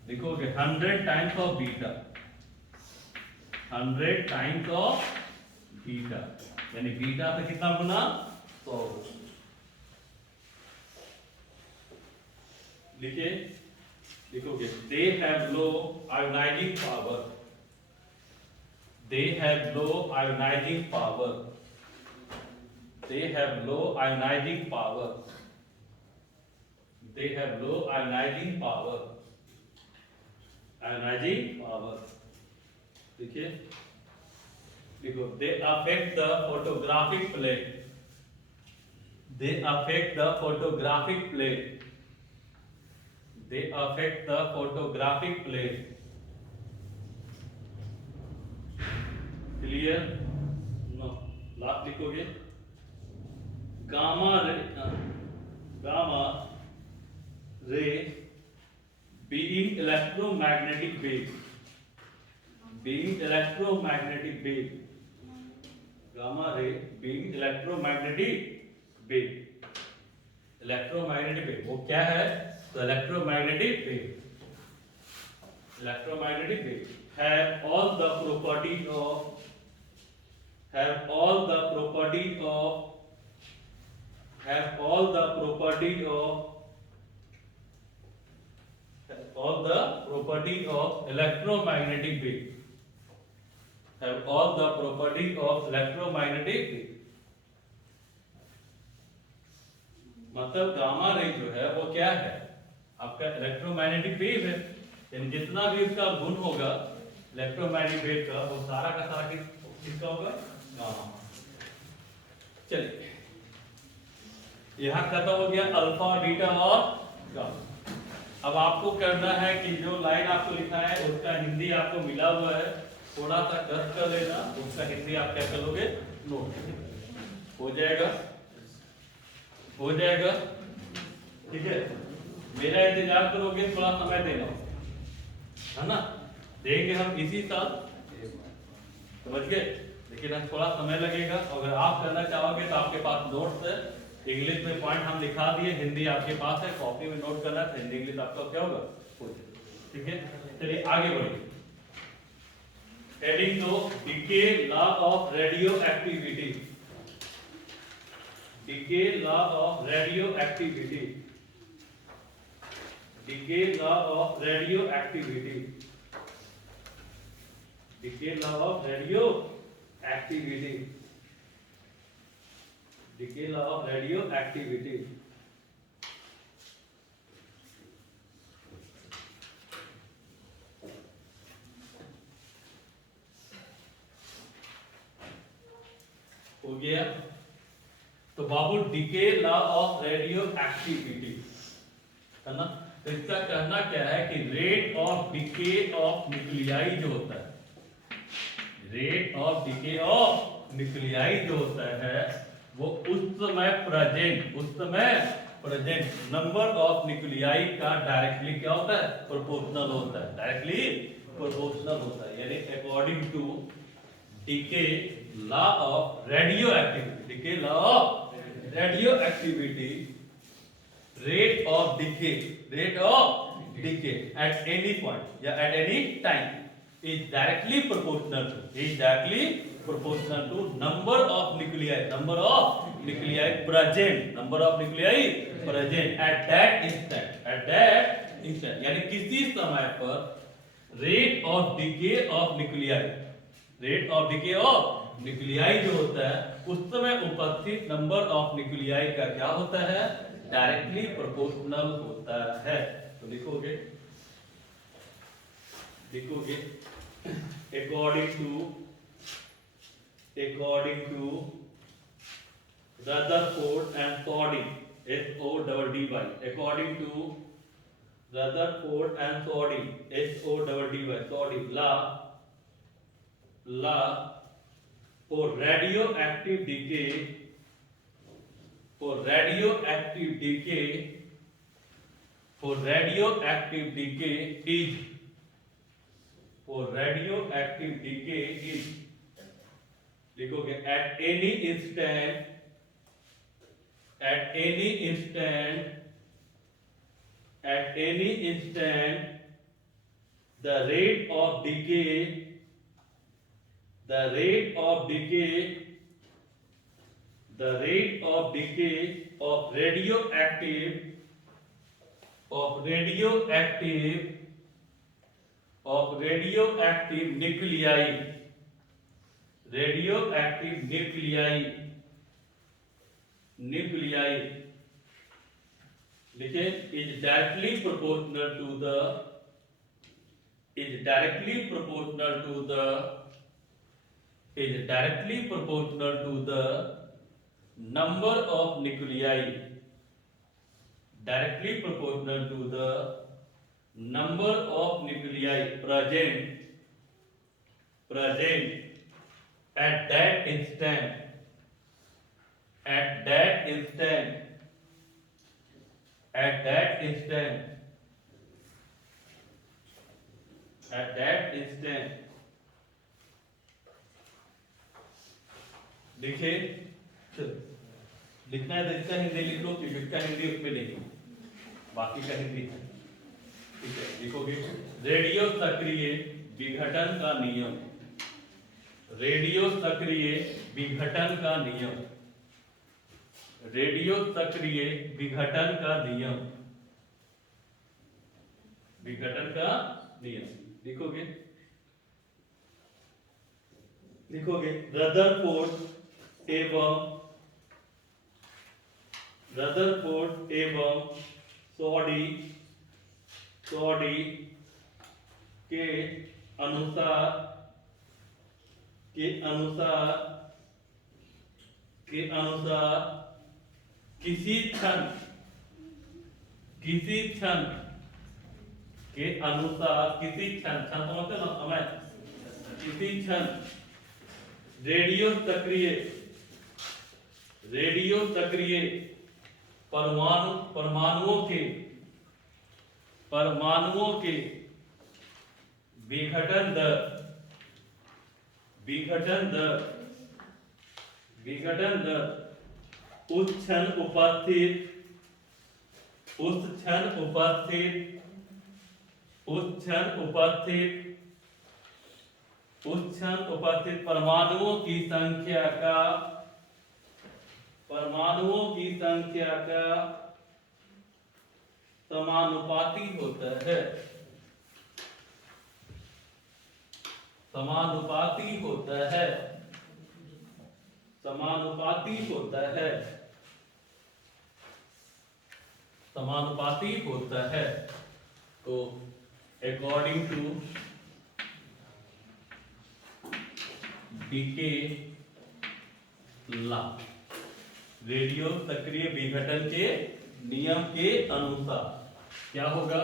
देखोगे 100 टाइम्स ऑफ बीटा, यानी बीटा से कितना गुना, 100। लिखिए, लिखोगे they have low ionizing power, देखिए, देखो they affect the photographic plate, they affect the photographic plane. Clear? No. Last लिखोगे gamma ray, gamma ray being electromagnetic wave, being electromagnetic wave, gamma ray being electromagnetic wave, electromagnetic wave वो क्या है? तो electromagnetic wave, electromagnetic wave have all the properties of, have all the properties of, have all the properties of, all the properties of electromagnetic wave, have all the properties of electromagnetic wave. मतलब gamma ray जो है वो क्या है? आपका electromagnetic wave है, यानी जितना भी उसका गुण होगा इलेक्ट्रोमैग्नेटिक वेव का वो सारा का सारा किसका होगा? गामा। चलिए यहाँ खत्म हो गया अल्फा बीटा और गामा। अब आपको करना है कि जो लाइन आपको लिखा है उसका हिंदी आपको मिला हुआ है, थोड़ा सा कट कर लेना, उसका हिंदी आप क्या करोगे? नोट हो जाएगा, हो जाएगा, ठीक है। मेरा इंतजार करोगे, थोड़ा समय देना है ना, देंगे हम इसी साल, समझ गए, लेकिन अब थोड़ा समय लगेगा। अगर आप करना चाहोगे तो आपके पास नोट्स है, इंग्लिश में पॉइंट हम लिखा दिए, हिंदी आपके पास है, कॉपी में नोट करना है, हिंदी इंग्लिश आपका क्या होगा? ठीक है। चलिए आगे बढ़िए। Heading 2, decay law of radioactivity, decay law of radioactivity, decay law of radioactivity, decay law of radioactivity, decay law of radioactivity. हो गया। तो बाबू decay law of radioactivity है ना, तो इसका कहना क्या है कि rate of decay of nuclei जो होता है, rate of decay of nuclei जो होता है वो उस समय प्रेजेंट, उस समय प्रेजेंट नंबर ऑफ न्यूक्लियाई का डायरेक्टली क्या होता है? प्रोपोर्शनल होता है, डायरेक्टली प्रोपोर्शनल होता है। यानी according to decay law of radioactivity, decay law of radioactivity, rate of decay, rate of decay at any point या at any time is directly proportional to, is directly proportional to number of nuclei, number of nuclei present, number of nuclei present at that instant, at that instant, यानी किसी समय पर rate of decay of nuclei, rate of decay of nuclei जो होता है उस समय उपस्थित number of nuclei का क्या होता है? डायरेक्टली प्रोपोर्शनल होता है। तो लिखोगे, लिखोगे according to Rutherford and Soddy, S-O-D-D-Y, according to Rutherford and Soddy, S-O-D-D-Y, Soddy law for radioactive decay, for radioactive decay, for radioactive decay is, for radioactive decay is, लिखोगे at any instant, at any instant, at any instant the rate of decay, the rate of decay, the rate of decay of radioactive, of radioactive, of radioactive nuclei, radioactive nuclei, nuclei लिखे is directly proportional to the, is directly proportional to the, is directly proportional to the number of nuclei, directly proportional to the number of nuclei present at that instant at that instant at that instant at that instant देखिए लिखना है तो इसका हिंदी लिख लो, फिर इसका हिंदी उसमें लिखो, बाकी का हिंदी है, ठीक है। लिखोगे रेडियो सक्रिय विघटन का नियम, रेडियो सक्रिय विघटन का नियम, रेडियो सक्रिय विघटन का नियम, विघटन का नियम लिखोगे, लिखोगे रदरफोर्ड एवं सॉडी के अनुसार किसी क्षण के अनुसार किसी क्षण समझते ना समय, किसी क्षण रेडियो सक्रिय परमाणुओं के विघटन दर उस क्षण उपस्थित परमाणुओं की संख्या का समानुपाती होता है, समानुपाती होता है। तो according to decay law, radio सक्रिय विघटन के नियम के अनुसार क्या होगा,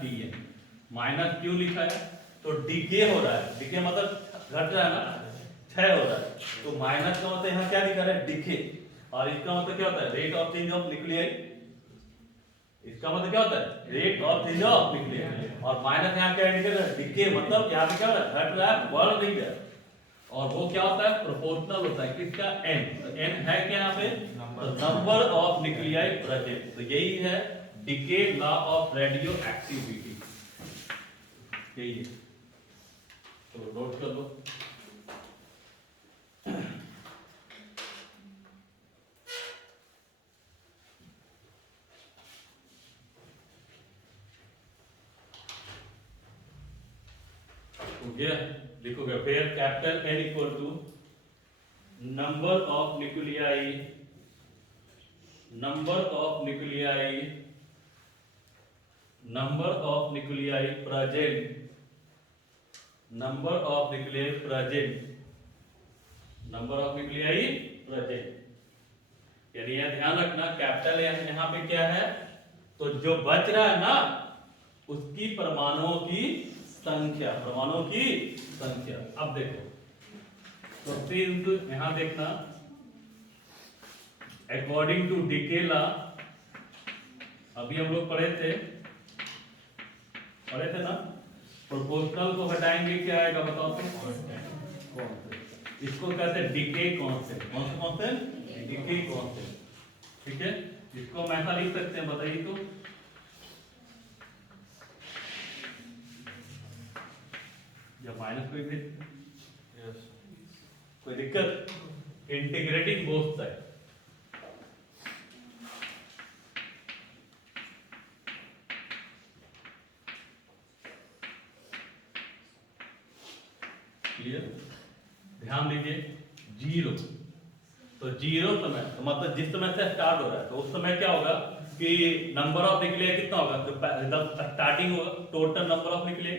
-dn, माइनस क्यों लिखा है, तो डीके हो रहा है, डीके मतलब घट रहा है ना, क्षय हो रहा है, तो माइनस का मतलब यहाँ क्या लिखा है, डीके, और इसका मतलब क्या होता है, rate of change of nuclei, इसका मतलब क्या होता है, rate of change of nuclei, और माइनस यहाँ क्या इंडिकेट है, डीके मतलब यहाँ पे क्या हो रहा है, घट रहा है, बढ़ नहीं रहा है, और वो क्या होता है, प्रोपोर्शनल होता है, किसका, n, तो n है क्या यहाँ पे, नंबर ऑफ न्यूक्लियाई प्रेजेंट, तो यही है decay law of radioactivity, यही है, तो नोट कर लो। हो गया, लिखोगे फिर capital N equal to number of nuclei present, यानी यह ध्यान रखना कैपिटल N यहाँ पे क्या है, तो जो बच रहा है ना उसकी परमाणुओं की संख्या, अब देखो तो फिर यहां देखना अकॉर्डिंग टू डीके लॉ, अभी हम लोग पढ़े थे ना, प्रोपोर्शनल को हटाएंगे क्या आएगा बताओ तो, इसको कहते हैं डीके कांस्टेंट, कौन से डीके कांस्टेंट, ठीक है, इसको हम ऐसा लिख सकते हैं, बताइए तो, या माइनस कोई दिक्कत, इंटीग्रेटिंग बोथ साइड, क्लियर, ध्यान दीजिए, जीरो, तो जीरो समय तो मतलब जिस समय से स्टार्ट हो रहा है, तो उस समय क्या होगा कि नंबर ऑफ न्यूक्लियाई कितना होगा, तो एकदम स्टार्टिंग होगा, टोटल नंबर ऑफ न्यूक्लियाई,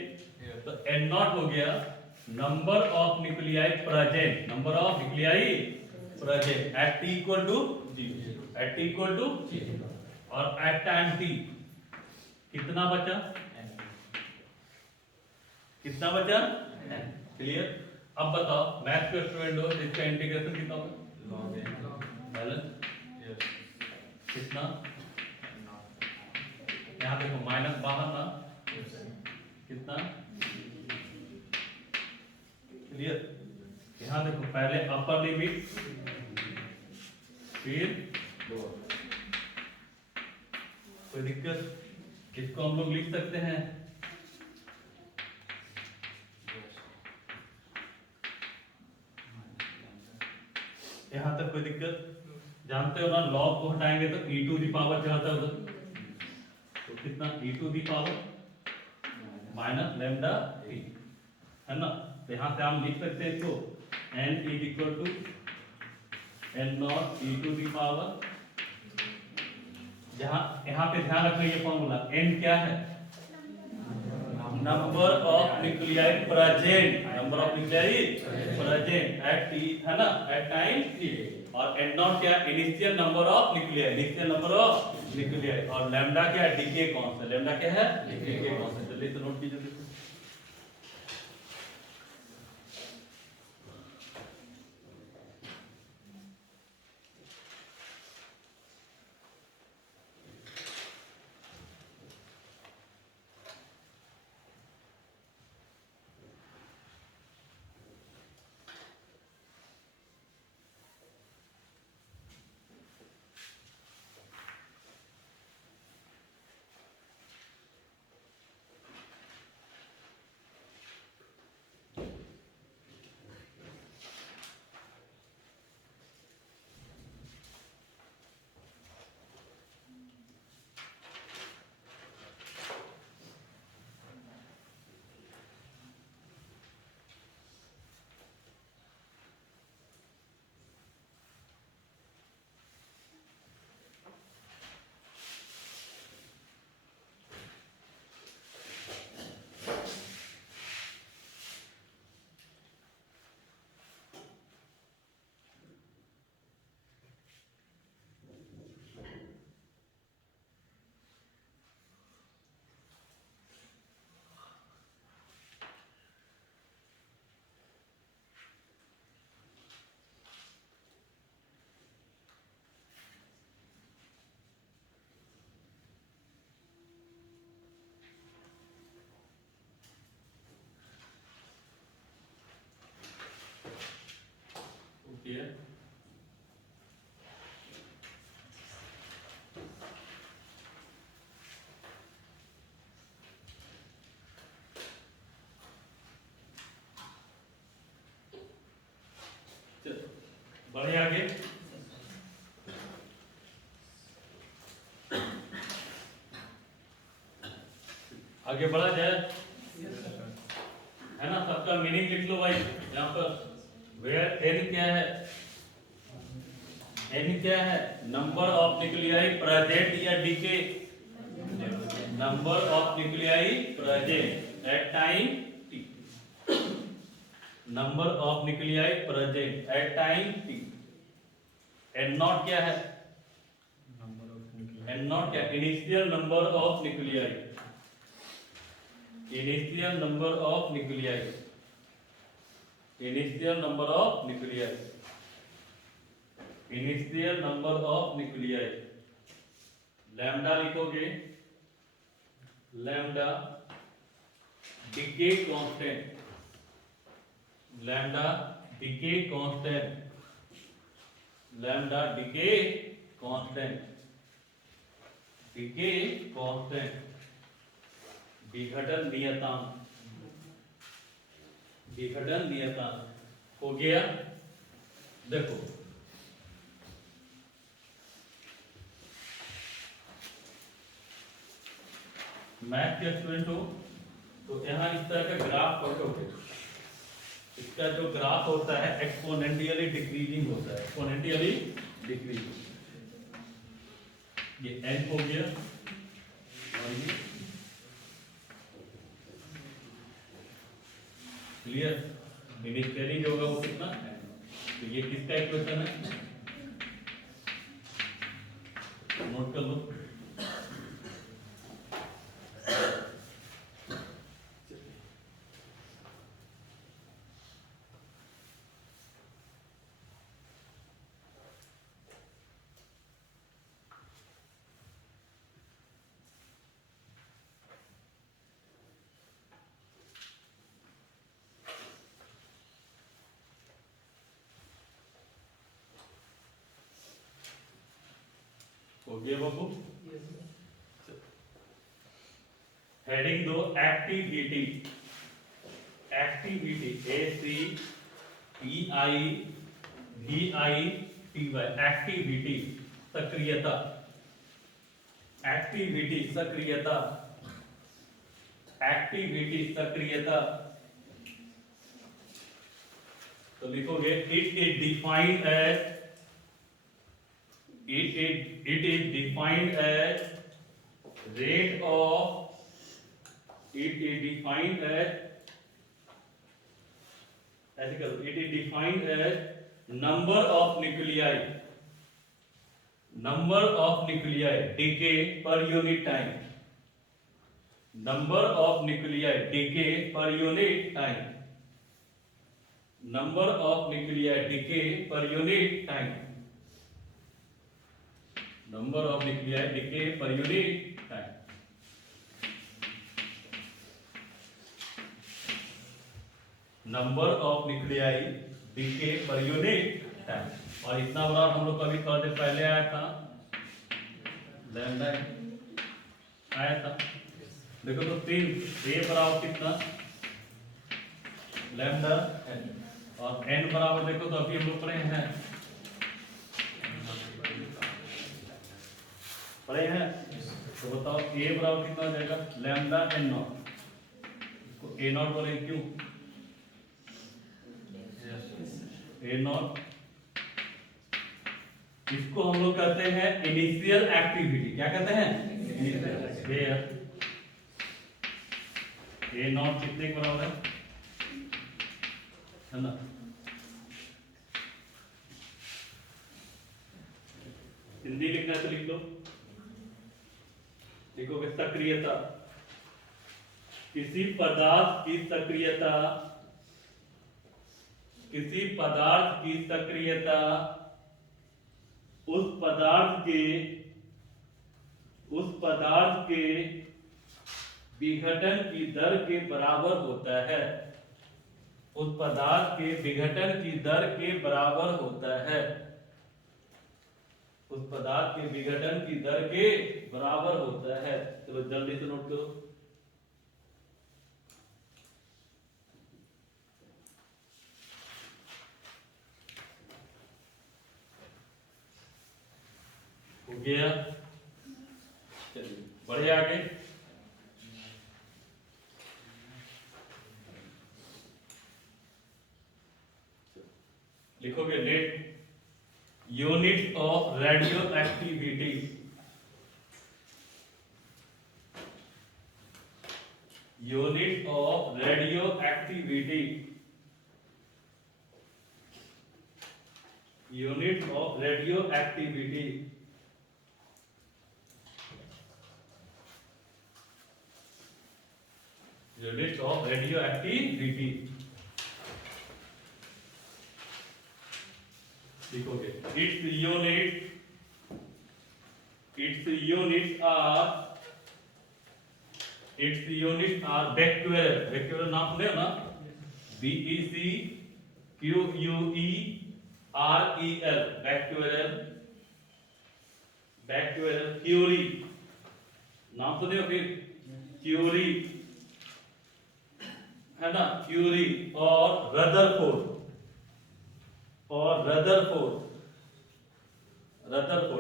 तो n नॉट हो गया number of nuclei present, at t equal to 0, और एट टाइम t कितना बचा, कितना बचा, क्लियर। अब बताओ मैथ के स्टूडेंट हो, इसका इंटीग्रेशन कितना होगा, बैलेंस कितना, यहाँ देखो माइनस बाहर ना, कितना, क्लियर। यहाँ देखो पहले अपर लिमिट फिर कोई दिक्कत, इसको हम लोग लिख सकते हैं यहाँ तक, कोई दिक्कत। जानते हो ना लॉग को हटाएंगे तो e टू दी पावर क्या होता है उधर, तो कितना e to the power minus lambda t, है ना। तो यहाँ से हम लिख सकते हैं इसको n is equal to n nought e to the power, जहाँ यहाँ पे ध्यान रखना ये फॉर्मूला n क्या है, number of nuclei present, number of nuclei present at t, है ना, एट टाइम t। और n नॉट क्या, initial number of nuclei, initial number of nuclei. और लैम्डा क्या है, डीके कांस्टेंट, लैम्डा क्या है, डीके कांस्टेंट। जल्दी से नोट कीजिए। ओके, बढ़े आगे। आगे बढ़ा जाए, है ना। सबका मीनिंग लिख लो भाई यहाँ पर। वेयर एन क्या है, एन क्या है, नंबर ऑफ न्यूक्लियाई प्रेजेंट या decay, number of nuclei present at time T, number of nuclei present at time T. N not क्या है, एन नॉट क्या, initial number of nuclei, initial number of nuclei, initial number of nuclei, initial number of nuclei. Lambda लिखोगे, lambda decay constant, lambda decay constant, lambda decay constant, decay constant, विघटन नियतांक, विघटन नियतांक हो गया। देखो मैथ के स्टूडेंट हो तो यहाँ इस तरह का ग्राफ पढ़ोगे, इसका जो ग्राफ होता है एक्सपोनेंशियली डिक्रीजिंग होता है, एक्सपोनेंशियली डिक्रीजिंग। ये n हो गया और ये क्लियर, इनिशियली जो होगा वो कितना, तो ये किसका इक्वेशन है, नोट कर लो। गया बाबू? हेडिंग दो एक्टिविटी, एक्टिविटी ACTIVITY, एक्टिविटी सक्रियता, एक्टिविटी सक्रियता, एक्टिविटी सक्रियता। तो लिखोगे it is defined as, it is defined as rate of, it is defined as, ऐसे करो, it is defined as number of nuclei, number of nuclei decay per unit time, number of nuclei decay per unit time, number of nuclei decay per unit time, number of nuclei decay per unit time। Number of nuclei decay per unit time. और इतना बड़ा हम लोग कभी थोड़ा देर पहले आया था, लैम्डा आया था। देखो तो 3 ए बराबर कितना, लैम्डा एन, और एन बराबर देखो तो अभी हम लोग पढ़े हैं, पढ़े हैं। तो बताओ ए बराबर कितना हो जाएगा, लैम्डा एन नॉट, इसको ए नॉट बोले क्यों, ए नॉट, इसको हम लोग कहते हैं इनिशियल एक्टिविटी। क्या कहते हैं, इनिशियल। ए नॉट कितने के बराबर है ना, हिंदी लिखना है तो लिख लो। देखो सक्रियता, किसी पदार्थ की सक्रियता, किसी पदार्थ की सक्रियता उस पदार्थ के विघटन की दर के बराबर होता है, उस पदार्थ के विघटन की दर के बराबर होता है, उस पदार्थ के विघटन की दर के बराबर होता है। चलो जल्दी से नोट करो। हो गया, चलिए बढ़े आगे। लिखोगे let unit of radioactivity, unit of radioactivity, unit of radioactivity. Unit of radioactivity लिखोगे its units are becquerel, becquerel नाम सुने हो ना, BECQUEREL, becquerel, becquerel, क्यूरी नाम सुने हो फिर, क्यूरी है ना, क्यूरी, और रदरफोर्ड, और रदरफोर्ड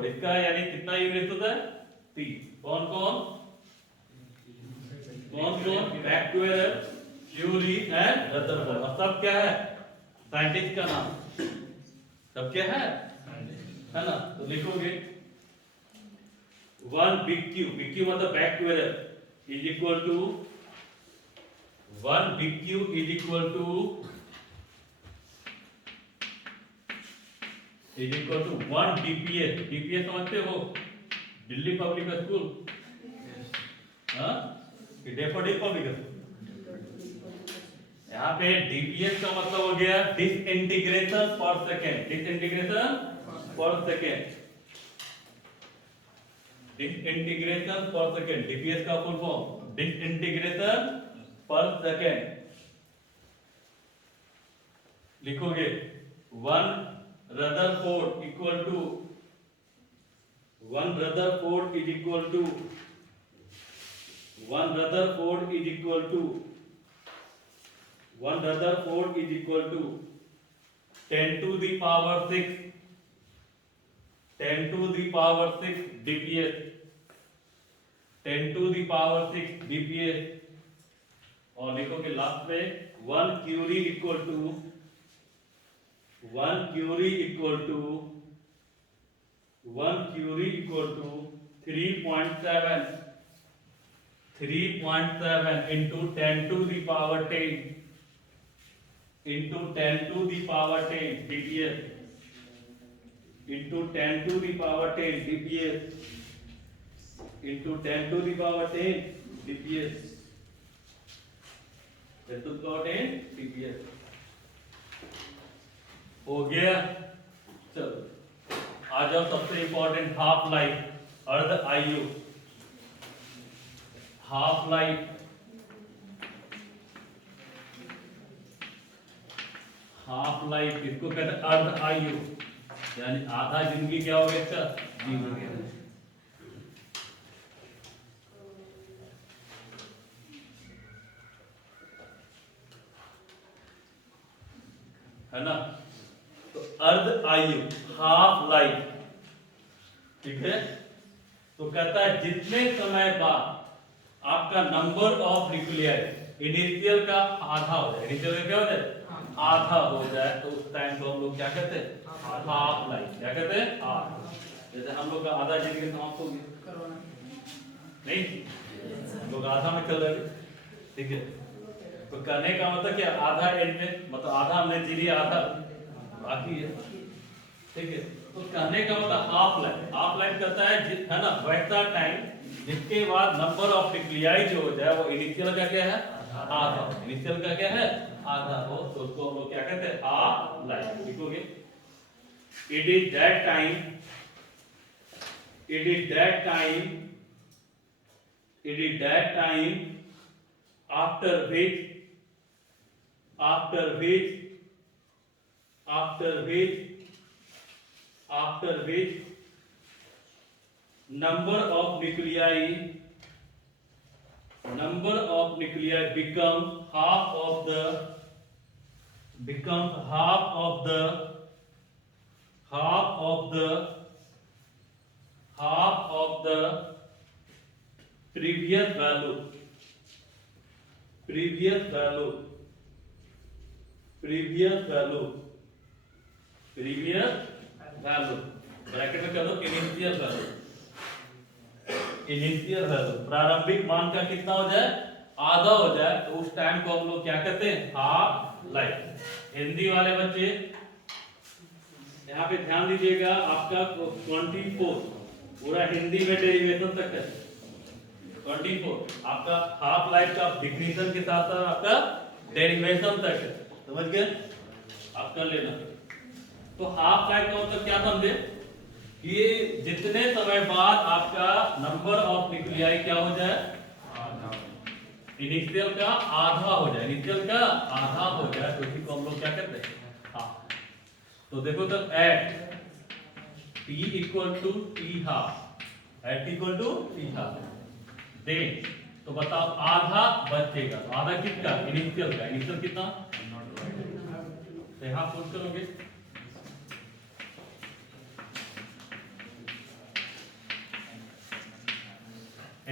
इसका यानी कितना यूनिट होता है, 3। कौन कौन, बैक्यूएरल, क्यूरी एंड रदरफोर्ड। और सब क्या है, साइंटिस्ट का नाम, सब क्या है ना। तो लिखोगे 1 BQ, BQ मतलब becquerel, is equal to 1 BQ is equal to 1 DPS। DPS समझते हो, दिल्ली पब्लिक स्कूल, हाँ, डेफोडिल पब्लिक स्कूल। यहाँ पे DPS का मतलब हो गया disintegration per second, disintegration per second, disintegration per second. DPS का full form disintegration per second. लिखोगे 1 Rutherford equal to 1 Rutherford is equal to 1 Rutherford is equal to 1 Rutherford is equal to 10 to the power 6 10 to the power 6 dps 10 to the power 6 dps और लिखोगे last में 1 curie equal to 1 curie equal to 1 curie equal to 3.7 into 10 to the power 10 into 10 to the power 10 dps into 10 to the power 10 dps into 10 to the power 10 dps 10 to the power 10 dps हो गया। चलो आ जाओ सबसे important half life अर्ध आयु। Half life इसको कहते हैं अर्ध आयु, यानी आधा जिंदगी क्या हो गया इसका जीव हो गया। है ना, तो अर्ध आयु हाफ लाइफ, ठीक है। तो कहता है जितने समय बाद आपका नंबर ऑफ न्यूक्लियाई इनिशियल का आधा हो जाए, इनिशियल का क्या हो जाए आधा हो जाए, तो उस टाइम को हम लोग क्या कहते हैं हाफ लाइफ। क्या कहते हैं हाफ। जैसे हम लोग का आधा जिंदगी समाप्त हो गई, नहीं हम लोग आधा में चल रहे, ठीक है। तो कहने का मतलब क्या आधा एंड में, मतलब आधा हमने जी लिया आधा बाकी है, ठीक है। तो कहने का मतलब हाफ लाइफ। हाफ लाइफ कहता है ना वैसा टाइम जिसके बाद नंबर ऑफ न्यूक्लियाई जो हो जाए वो इनिशियल का क्या है आधा, इनिशियल का क्या है आधा हो, तो उसको हम लोग क्या कहते हैं हाफ लाइफ। लिखोगे it is that time, it is that time, it is that time after which after which number of nuclei become half of the previous value bracket में कर दो इनिशियल वैल्यू प्रारंभिक मान का कितना हो जाए आधा हो जाए, तो उस टाइम को हम लोग क्या कहते हैं हाफ लाइफ। हिंदी वाले बच्चे यहाँ पे ध्यान दीजिएगा, आपका 24 पूरा हिंदी में डेरिवेशन तक है। 24 आपका हाफ लाइफ का डिफिनीशन के साथ साथ आपका डेरिवेशन तक है, समझ गए आप कर लेना। तो हाफ लाइफ का मतलब क्या समझे कि जितने समय बाद आपका नंबर ऑफ न्यूक्लियाई क्या हो जाए इनिशियल का आधा हो जाए, इनिशियल का आधा हो जाए, तो इसी को हम लोग क्या कहते हैं हाफ। तो देखो तो at t equal to t half, at equal to t half दे, तो बताओ आधा बचेगा, तो आधा किसका इनिशियल का, इनिशियल कितना तो यहां पुट करोगे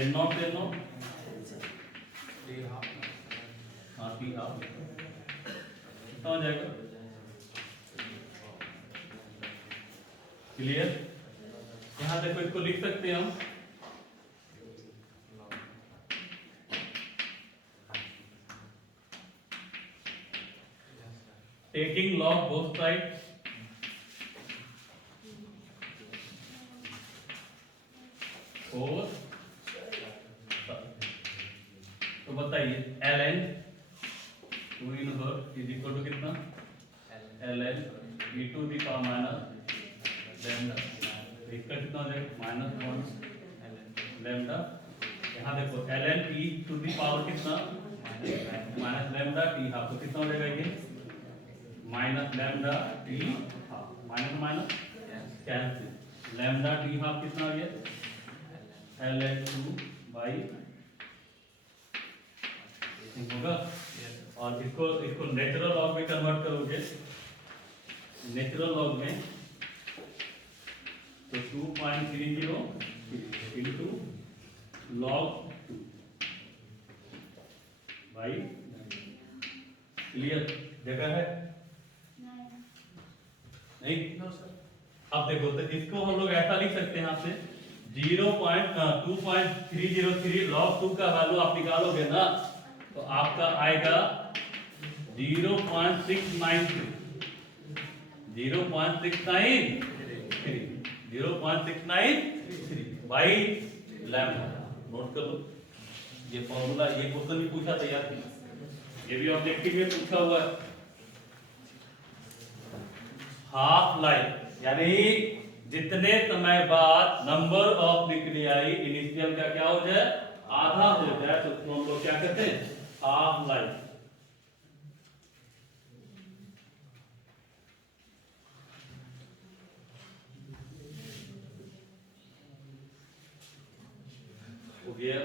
एन नॉट एन नॉट हाँ टी हाफ कितना हो जाएगा क्लियर। यहां देखो इसको लिख सकते हैं हम taking log both sides और तो बताइए ln 2 inverse is equal to कितना ln e to the power minus lambda, इसका कितना हो जाएगा -1 लैम्डा। यहाँ देखो ln e to the power कितना माइनस लैम्डा टी हाफ, तो कितना हो जाएगा ये minus lambda t half, minus minus cancel, lambda t half कितना आ गया ln2 बाई होगा। और इसको नेचुरल लॉग में कन्वर्ट करोगे, नेचुरल लॉग में तो 2.30 इंटू लॉग 2 भाई क्लियर जगह है नहीं? अब देखो तो इसको हम लोग ऐसा लिख सकते हैं यहाँ से 2.303 लॉग 2 का वैल्यू आप निकालोगे ना तो आपका आएगा 0.693 0.693 बाई लैम्डा। नोट कर लो ये फॉर्मूला, ये क्वेश्चन भी पूछा था यार, ये भी ऑब्जेक्टिव में पूछा हुआ है। हाफ लाइफ यानी जितने समय बाद नंबर ऑफ न्यूक्लियाई इनिशियल का क्या हो जाए, आधा हो जाए, तो उसको हम लोग क्या कहते हैं, हाफ लाइफ। हो गया।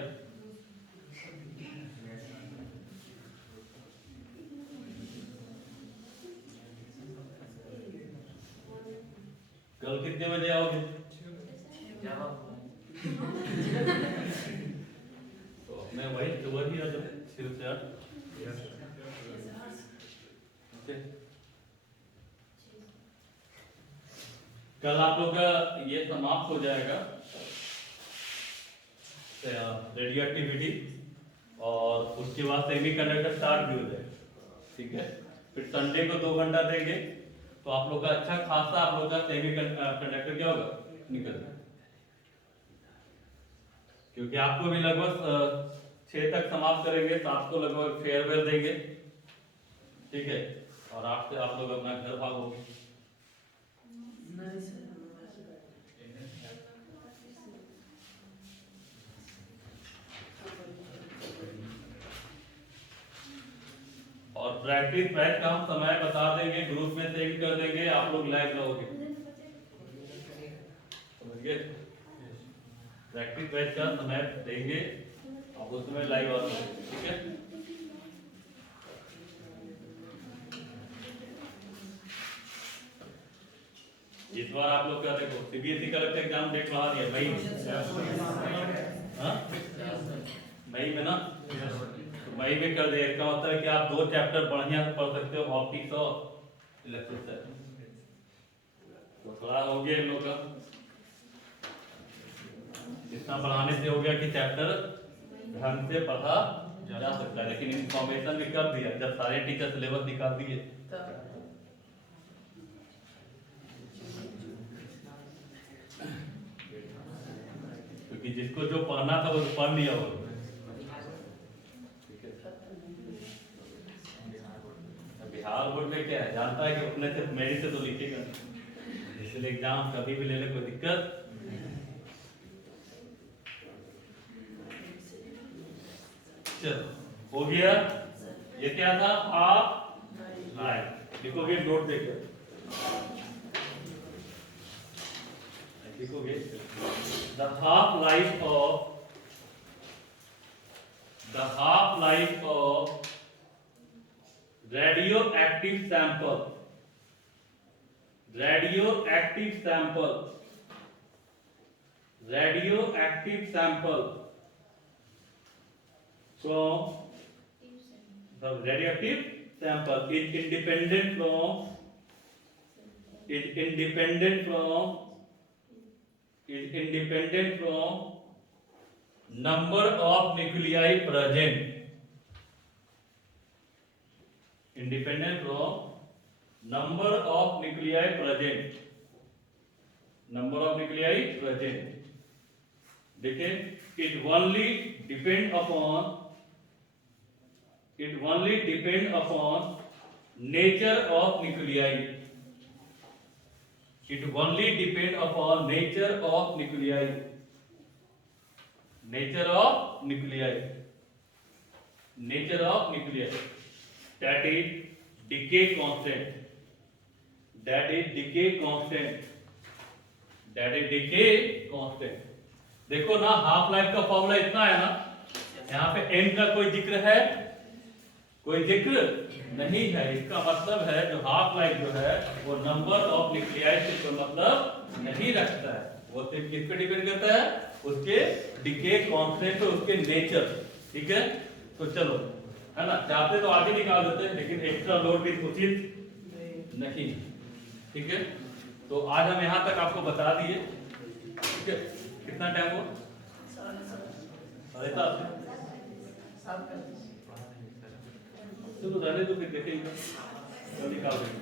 कल कितने बजे आओगे? तो मैं वही सुबह ही आ जाऊँ 6 से 8। कल आप लोग का ये समाप्त हो जाएगा रेडियो एक्टिविटी, और उसके बाद सेमीकंडक्टर स्टार्ट भी हो जाएगा, ठीक है। फिर संडे को 2 घंटा देंगे तो आप लोग का अच्छा खासा आप लोग का सेमीकंडक्टर क्या होगा, निकल जाएगा। क्योंकि आपको भी लगभग 6 तक समाप्त करेंगे, 7 को लगभग फेयरवेल देंगे, ठीक है। और आपसे आप लोग अपना घर भागोगे। और प्रैक्टिस बैच का हम समय बता देंगे, ग्रुप में सेंड कर देंगे, आप लोग लाइव रहोगे, समझिए। प्रैक्टिस बैच का समय देंगे, आप उसमें लाइव आ रहोगे, ठीक है। इस बार आप लोग क्या देखो, सीबीएसई का लगता एग्जाम डेट बढ़ा दिया मई में, मई में ना, तो मई में कर दिया। इसका मतलब है कि आप 2 चैप्टर बढ़िया से पढ़ सकते हो, ऑप्टिक्स और इलेक्ट्रिसिटी। तो थोड़ा हो गया इन लोग का, जितना बढ़ाने से हो गया कि चैप्टर ढंग से पढ़ा जा सकता है। लेकिन इंफॉर्मेशन भी कर दिया जब सारे टीचर सिलेबस निकाल दिए। क्योंकि जिसको जो पढ़ना था वो पढ़ लिया होगा, बिहार बोर्ड में क्या है, जानता है कि अपने से मेरिट से तो लिखेगा, इसलिए एग्जाम कभी भी ले ले, कोई दिक्कत। चलो हो गया। ये क्या था, हाफ लाइफ। लिखोगे नोट देकर, लिखोगे the half life of radioactive sample from the radioactive sample is independent from number of nuclei present, independent from number of nuclei present, देखिए, it only depend upon nature of nuclei, that is decay constant, that is decay constant. देखो ना half life का formula इतना है ना, यहाँ पे N का कोई जिक्र है, कोई जिक्र नहीं है। इसका मतलब है जो हाफ लाइफ जो है वो नंबर ऑफ न्यूक्लियाई से कोई मतलब नहीं रखता है, वो सिर्फ किस पे डिपेंड करता है, उसके डीके कांस्टेंट पे, उसके नेचर। ठीक है, तो चलो, है ना, चाहते तो आगे निकाल देते हैं लेकिन एक्स्ट्रा लोड भी उचित नहीं। ठीक है, तो आज हम यहाँ तक आपको बता दिए। ठीक है, कितना टाइम हुआ? 7:30। चलो रहने तो फिर देखेंगे, निकाल देंगे।